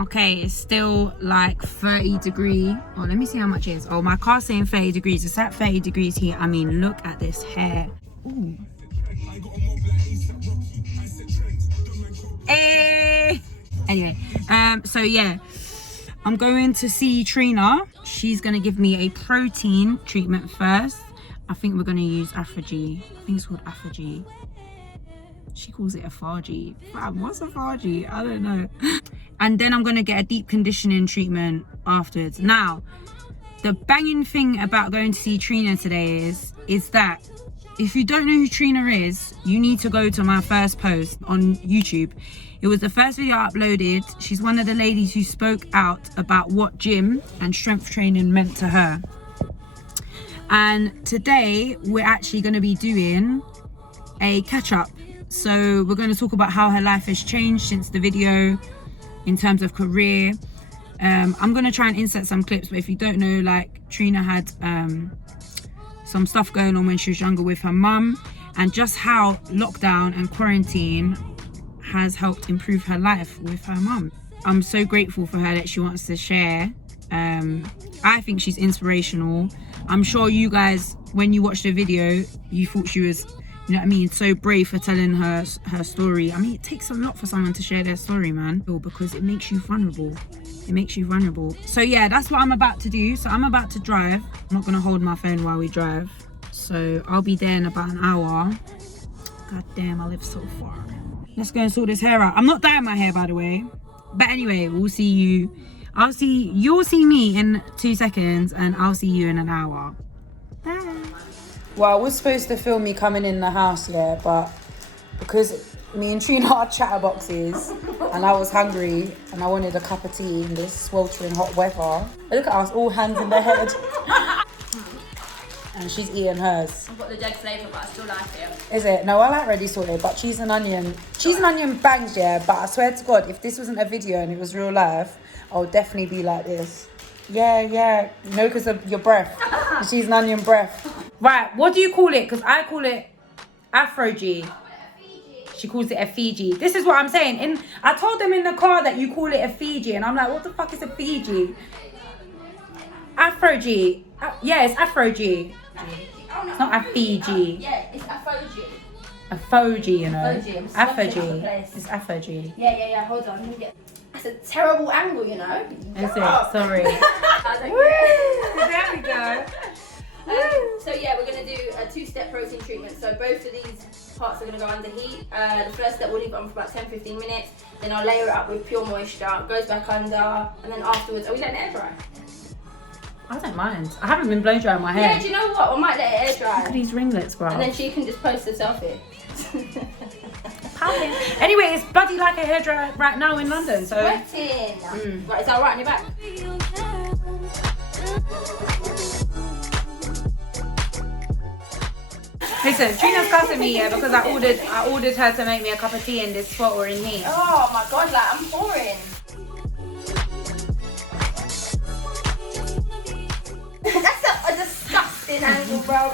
Okay, it's still like 30 degree. Oh, let me see how much it is. Oh, my car's saying 30 degrees. It's at 30 degrees here. I mean, look at this hair. Ooh. Hey. Anyway, so yeah, I'm going to see Trina. She's gonna give me a protein treatment first. I think we're gonna use Afro-G. I think it's called Afro-G. She calls it a Fargy. What's a Fargy? I don't know. And then I'm gonna get a deep conditioning treatment afterwards. Now, the banging thing about going to see Trina today is that if you don't know who Trina is, you need to go to my first post on YouTube. It was the first video I uploaded. She's one of the ladies who spoke out about what gym and strength training meant to her. And today we're actually going to be doing a catch up. So we're going to talk about how her life has changed since the video in terms of career. I'm going to try and insert some clips, but if you don't know, like Trina had some stuff going on when she was younger with her mum, and just how lockdown and quarantine has helped improve her life with her mum. I'm so grateful for her that she wants to share. I think she's inspirational. I'm sure you guys, when you watched the video, you thought she was, you know what I mean, so brave for telling her story. I mean, it takes a lot for someone to share their story, man, because it makes you vulnerable. It makes you vulnerable. So yeah, that's what I'm about to do. So I'm about to drive. I'm not gonna hold my phone while we drive. So I'll be there in about an hour. God damn, I live so far. Let's go and sort this hair out. I'm not dyeing my hair, by the way. But anyway, we'll see you. You'll see me in 2 seconds, and I'll see you in an hour. Bye. Well, I was supposed to film me coming in the house, yeah, but because me and Trina are chatterboxes and I was hungry and I wanted a cup of tea in this sweltering hot weather. Look at us, all hands in the head. And she's eating hers. I've got the dead flavour, but I still like it. Is it? No, I like ready sorted, but cheese and onion bangs, yeah, but I swear to God, if this wasn't a video and it was real life, I would definitely be like this. Yeah, you know, because of your breath. The cheese and onion breath. Right, what do you call it? Because I call it Afro-G. She calls it a Fiji. This is what I'm saying. I told them in the car that you call it a Fiji, and I'm like, what the fuck is a Fiji? Afro-G. Yeah, it's Afro-G. It's not a Fiji. Yeah, it's Afro-G. Afro-G, you know. Afro-G. It's Afro-G. Yeah. Hold on. Let me get. It's a terrible angle, you know. Is it? Sorry. There we go. So yeah, we're going to do a 2-step protein treatment. So both of these parts are going to go under heat. The first step we'll leave it on for about 10-15 minutes. Then I'll layer it up with pure moisture. Goes back under, and then afterwards, are we letting it air dry? I don't mind. I haven't been blow drying my hair. Yeah, do you know what? I might let it air dry. Look at these ringlets, bro. And then she can just post a selfie. Poppin. Anyway, it's bloody like a hairdryer right now in London, so. Sweating. Right, is that right on your back? Listen, Trina's cussing me, yeah, because I ordered her to make me a cup of tea in this sweltering heat. Oh my God, like I'm boring. That's a disgusting angle, bro.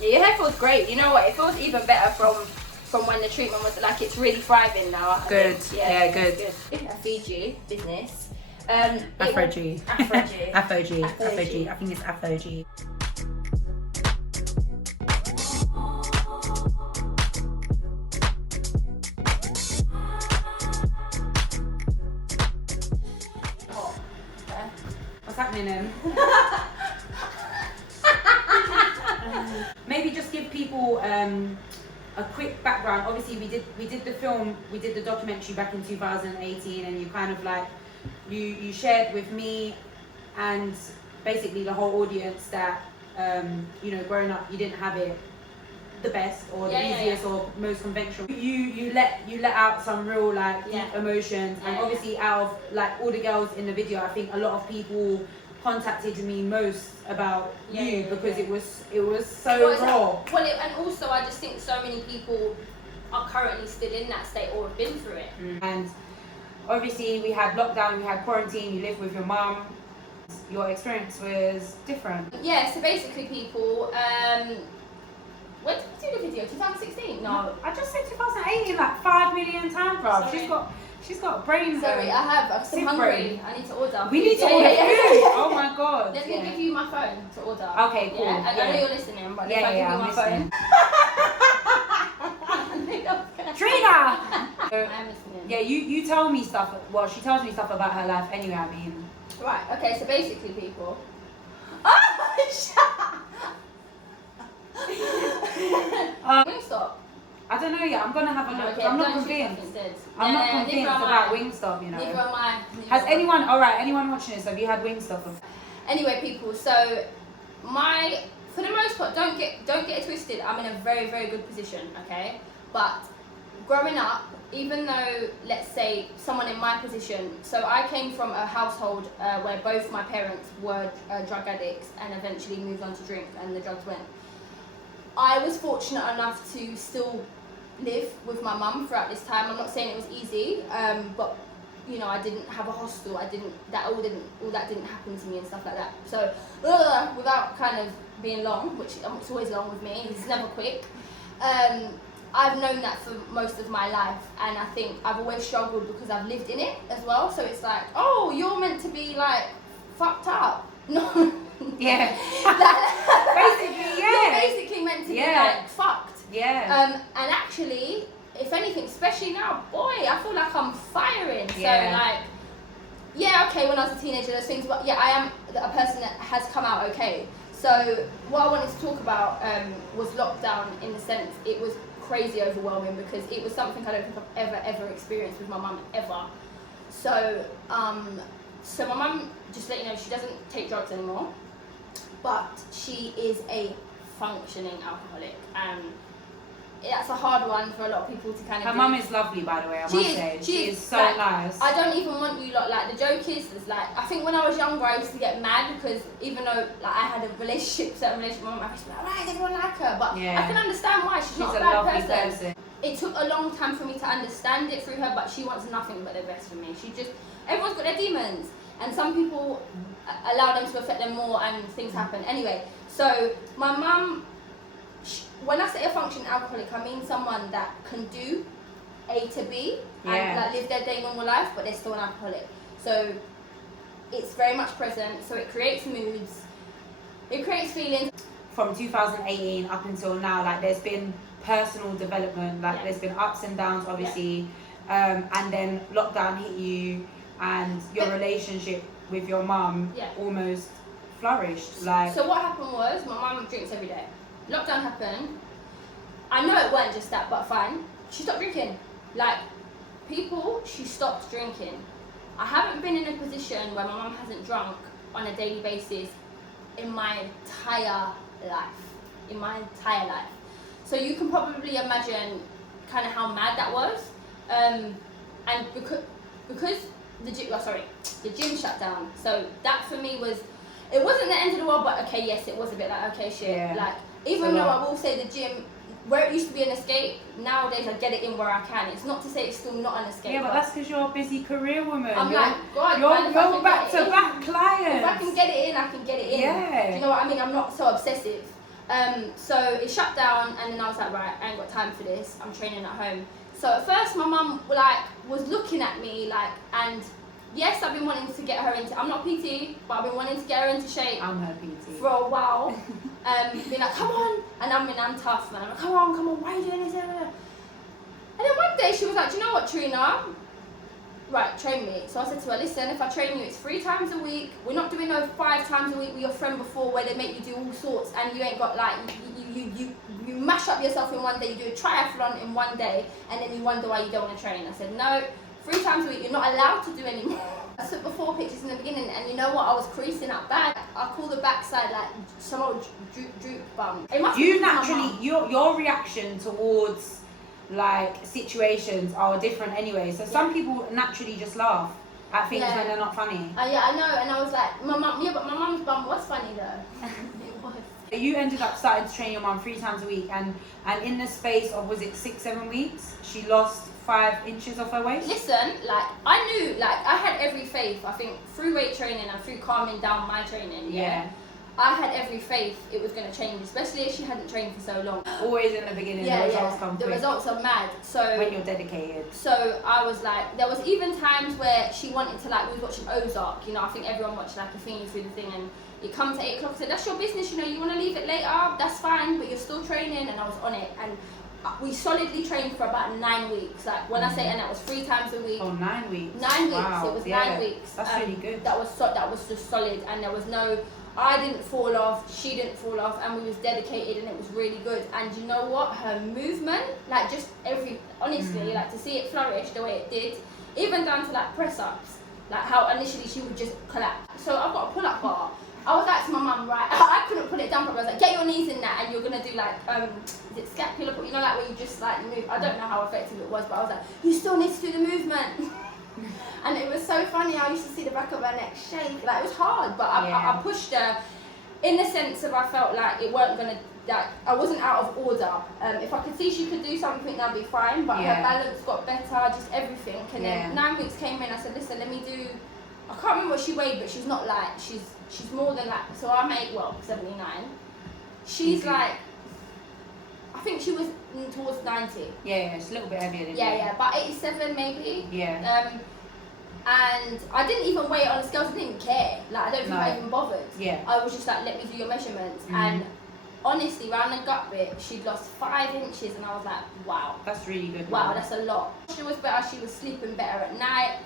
Yeah, your hair feels great. You know what? It feels even better from when the treatment was like, it's really thriving now. Good. Yeah, good. A Fiji business. Afro-G. Afro-G. Afro-G. Afro-G. I think it's Afro-G. What's happening then? Maybe just give people a quick background. Obviously, we did the documentary back in 2018, and you kind of like you shared with me and basically the whole audience that you know, growing up you didn't have it the best or the easiest or most conventional. You let out some real like deep emotions, and obviously out of like all the girls in the video, I think a lot of people contacted me most about you because it was so raw. Well, and also I just think so many people are currently still in that state or have been through it. And obviously we had lockdown, we had quarantine, you live with your mum. Your experience was different. Yeah, so basically people, when did we do the video? 2016? No. I just said 2018. eating like 5 million times, bro. Sorry. She's got brains. Sorry, I'm still sick hungry. brain. I need to order. We need to order food. Oh my god. Let me give you my phone to order. Okay, cool. Yeah? I know you're listening, but if I give you I'm my listening. phone. Trina! I'm listening. Yeah, you tell me stuff. Well, she tells me stuff about her life anyway, I mean. Right, okay, so basically, people. Oh, shut up! Wingstop. I don't know yet. I'm gonna have a look. Okay, I'm not don't shoot convinced. instead. I'm not Neither convinced am about I. Wingstop, you know. Neither am I. Has anyone, alright, anyone watching this, have you had Wingstop? Anyway, people, so for the most part, don't get it twisted. I'm in a very, very good position, okay? But growing up, even though, let's say, someone in my position, so I came from a household where both my parents were drug addicts and eventually moved on to drink and the drugs went. I was fortunate enough to still live with my mum throughout this time. I'm not saying it was easy, but you know, I didn't have a hostel. All that didn't happen to me and stuff like that. So without kind of being long, which it's always long with me, it's never quick. I've known that for most of my life, and I think I've always struggled because I've lived in it as well. So it's like, oh, you're meant to be like fucked up. No. Yeah. Basically, yeah. You're basically meant to be like fucked. Yeah. And actually, if anything, especially now, boy, I feel like I'm firing. Yeah. So like, yeah, okay, when I was a teenager, those things, but yeah, I am a person that has come out okay. So what I wanted to talk about was lockdown, in the sense it was crazy overwhelming because it was something I don't think I've ever experienced with my mum ever. So so my mum, just to let you know, she doesn't take drugs anymore, but she is a functioning alcoholic, and that's a hard one for a lot of people to kind of Her mum is lovely, by the way, I must say. She is so like, nice. I don't even want you lot, like, the joke is like, I think when I was younger I used to get mad because even though like I had a certain relationship with my mum, I used to be like, why does everyone like her? But I can understand why. She's not a bad lovely person. It took a long time for me to understand it through her, but she wants nothing but the best for me. Everyone's got their demons, and some people allow them to affect them more and things happen. Anyway, so my mum, when I say a functioning alcoholic, I mean someone that can do A to B and like live their day normal life, but they're still an alcoholic. So it's very much present, so it creates moods, it creates feelings. From 2018 up until now, like there's been personal development, like there's been ups and downs, obviously, and then lockdown hit you, and your relationship with your mum almost flourished. Like, so what happened was, my mum drinks every day. Lockdown happened. I know it weren't just that, but fine. She stopped drinking. Like, she stopped drinking. I haven't been in a position where my mum hasn't drunk on a daily basis in my entire life. So you can probably imagine kind of how mad that was. And because the gym shut down. So that for me it wasn't the end of the world, but okay, yes, it was a bit like, okay, shit. Yeah. Like, even though I will say the gym, where it used to be an escape, nowadays I get it in where I can. It's not to say it's still not an escape. yeah, but that's because you're a busy career woman. I'm like, God, you're back to back clients. If I can get it in, I can get it in. Yeah. Do you know what I mean? I'm not so obsessive. So it shut down, and then I was like, right, I ain't got time for this. I'm training at home. So at first my mum was looking at me and yes, I've been wanting to get her into, I'm not PT, but I've been wanting to get her into shape. I'm her PT. For a while. Being like, come on. And I'm tough, man. I'm like, come on, why are you doing this? And then one day she was like, do you know what, Trina? Right, train me. So I said to her, listen, if I train you, it's 3 times a week. We're not doing no 5 times a week with your friend before where they make you do all sorts and you ain't got like, you mash up yourself in one day, you do a triathlon in one day, and then you wonder why you don't want to train. I said, no, 3 times a week, you're not allowed to do anymore. I took before pictures in the beginning, and you know what, I was creasing up bad. I call the backside like some old droop bum. You naturally, your reaction towards like situations are different anyway. So some people naturally just laugh at things when they're not funny. Yeah, I know, and I was like, my mum's bum was funny though. It was. You ended up starting to train your mum 3 times a week, and in the space of, was it 6-7 weeks, she lost 5 inches off her waist? Listen, like, I knew, like, I had every faith, I think, through weight training and through calming down my training, I had every faith it was going to change, especially if she hadn't trained for so long. Always in the beginning, the results come the quick. results are mad. So when you're dedicated. So I was like, there was even times where she wanted to, like, we was watching Ozark, you know, I think everyone watched like a thingy through the thing, and it comes at 8 o'clock, said, that's your business, you know, you want to leave it later, that's fine, but you're still training, and I was on it, and we solidly trained for about 9 weeks. Like, when I say, and that was 3 times a week. Oh, 9 weeks. 9 weeks. Wow. It was 9 weeks. That's really good. That was just solid, and there was no, I didn't fall off, she didn't fall off, and we was dedicated, and it was really good. And you know what? Her movement, like, just honestly, like, to see it flourish the way it did, even down to like press ups, like how initially she would just collapse. So I've got a pull up bar. I was like to my mum, right, I couldn't put it down properly. I was like, get your knees in that, and you're gonna do like, is it scapular, you know, like where you just like move. I don't know how effective it was, but I was like, you still need to do the movement. And it was so funny. I used to see the back of her neck shake. Like, it was hard, but I pushed her in the sense of I felt like it weren't gonna, like, I wasn't out of order. If I could see she could do something, that'd be fine. But her balance got better, just everything. And then 9 weeks came in. I said, listen, let me do. I can't remember what she weighed, but she's not like, she's more than that. So I make 79. She's like, I think she was towards 90. Yeah, it's a little bit heavier than you. Yeah, about 87 maybe. Yeah. And I didn't even weigh it on the scales. I didn't even care. Like, I don't think I even bothered. Yeah. I was just like, let me do your measurements. And honestly, around the gut bit, she'd lost 5 inches, and I was like, wow. That's really good. Wow, that's a lot. She was better. She was sleeping better at night.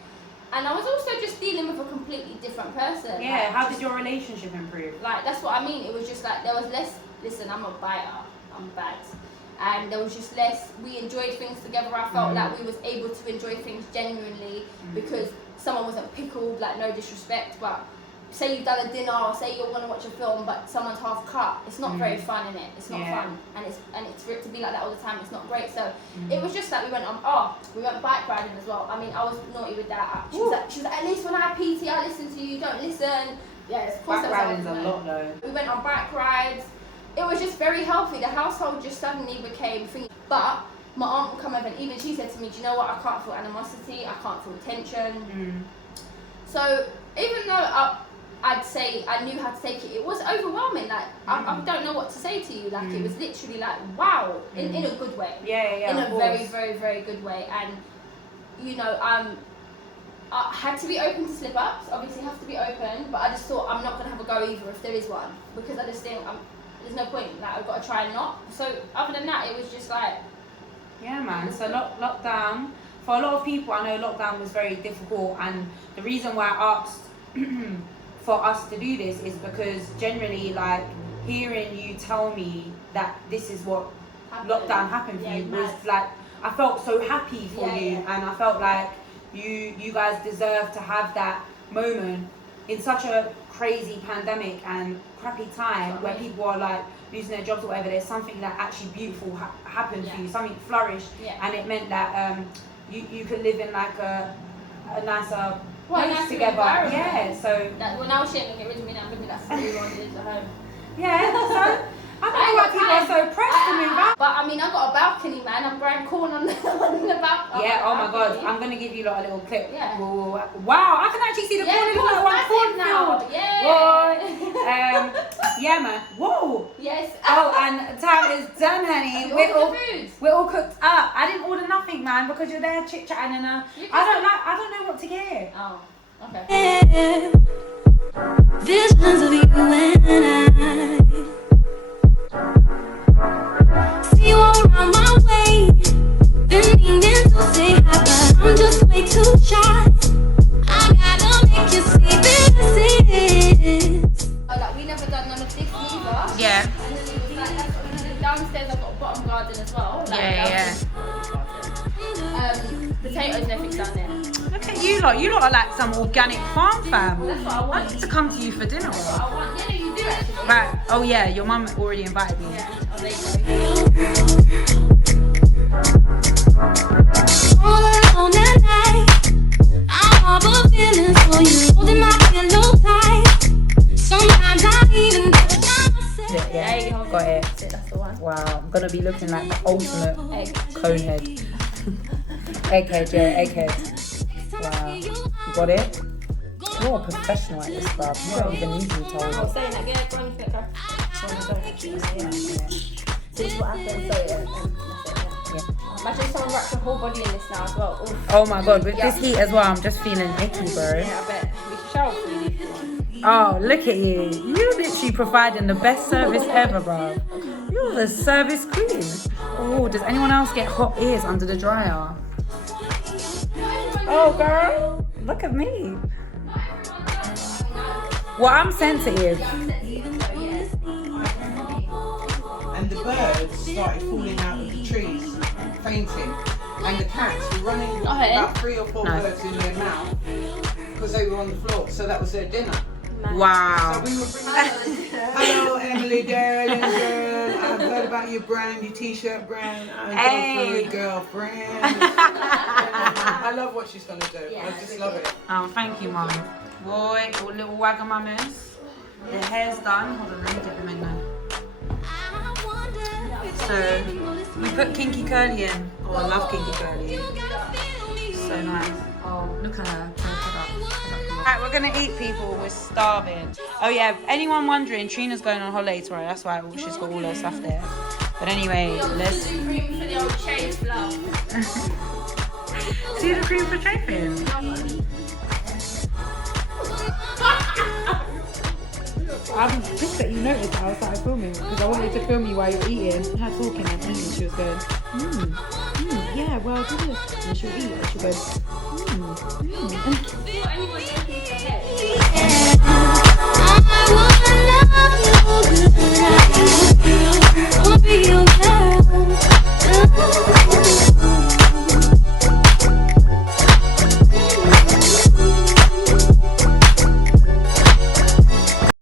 And I was also just dealing with a completely different person. Yeah, like, how did your relationship improve? Like, that's what I mean. It was just like, there was less, listen, I'm a biter. I'm bad. And there was just less, we enjoyed things together. I felt like we was able to enjoy things genuinely because someone wasn't pickled, like, no disrespect, but say you've done a dinner or say you're going to watch a film but someone's half cut, it's not very fun, innit? It's not fun, and it's for it to be like that all the time, it's not great. So it was just like we went bike riding as well. I mean, I was naughty with that. She was like, at least when I have PT I listen to you, don't listen. Yes, of course. Bike riding's a lot though. We went on bike rides. It was just very healthy. The household just suddenly became free. But my aunt would come over, and even she said to me, do you know what, I can't feel animosity, I can't feel tension. So even though I'd say I knew how to take it, it was overwhelming. Like, I don't know what to say to you. Like, it was literally like, wow, in a good way. Yeah, in a very, very, very good way. And, you know, I had to be open to slip-ups, obviously have to be open, but I just thought I'm not going to have a go either if there is one, because I just think there's no point, like, I've got to try and not. So other than that, it was just like... Yeah, man, so lockdown, for a lot of people, I know lockdown was very difficult, and the reason why I asked for us to do this is because generally, like, hearing you tell me that this is what lockdown happened for you was like, I felt so happy for you, and I felt like you guys deserve to have that moment in such a crazy pandemic and crappy time where people are like losing their jobs or whatever. There's something that actually beautiful happened for you, something flourished, and it meant that you could live in like a nicer place together. Yeah, so well, now she ain't gonna get rid of me now. I'm gonna be like 3 years at home. Yeah, so I don't know why people are so pressed to move out. But I mean, I've got a balcony, man. I'm growing corn on the balcony. Yeah, oh my god, I'm gonna give you like a little clip. Yeah. Wow, I can actually see the corn. It looks like one cornfield. Yeah. Yeah, man. Whoa. Yes. Oh, and time is done, honey. We're all cooked up. I didn't order nothing, man, because you're there chit chatting and I don't know what to get. Oh, okay. Visions of you and I. See you all around my way, been meaning to say hi, but I'm just way too shy. I gotta make you see this is. Like, we never done none of this either. Yeah. And then it was like, that's what we did. Downstairs I've got a bottom garden as well. Like, Yeah. Potatoes and everything down there. Look at you lot. You lot are like some organic farm fam. Well, that's what I I want. need to come to you for dinner. That's what I want. Yeah, no, you do actually. Right. Oh yeah, your mum already invited me. Yeah. Oh, there you go. All alone at night, I harbor feelings for you, holding my pillow tight. Sometimes I even get myself. Yeah, got it. That's the one. Wow, I'm gonna be looking like the ultimate Egg. conehead. Egghead, yeah, egghead. Wow. You got it? You're a professional at this, bruv. You don't even need to be I'm told. saying that, yeah, go on, go. This is what happens, so yeah. Imagine someone wraps your whole body in this now as well. Oof. Oh my god, with this heat as well, I'm just feeling icky, bro. Yeah, I bet. We should shower for you. Oh, look at you. You literally providing the best service ever, bro. You're the service queen. Oh, does anyone else get hot ears under the dryer? Oh, girl. Look at me. Well, I'm sensitive. And the birds started falling out of the trees, fainting. And the cats were running with about 3 or 4 birds in their mouth because they were on the floor. So that was their dinner. Wow. So we were bringing hello, Emily, darling girl. I've heard about your brand, your t-shirt brand. I'm Hey. girlfriend. I love what she's going to do. I just love it. Oh, thank you, Mum. Boy, all little wagamamas. Their hair's done. Hold on, let me get them in there. So, we put Kinky Curly in. Oh, I love Kinky Curly. So nice. Oh, look at her. Right, we're gonna eat, people. We're starving. Oh yeah, if anyone wondering, Trina's going on holiday tomorrow. That's why she's got all her stuff there. But anyway, let's Do cream for the old chafe, love. see the cream for chafing. I'm pissed that you noticed that I started filming because I wanted to film you while you're eating. Her talking and eating, she was going, yeah, well, do this. And she'll eat and she'll go, Anyone looking for head?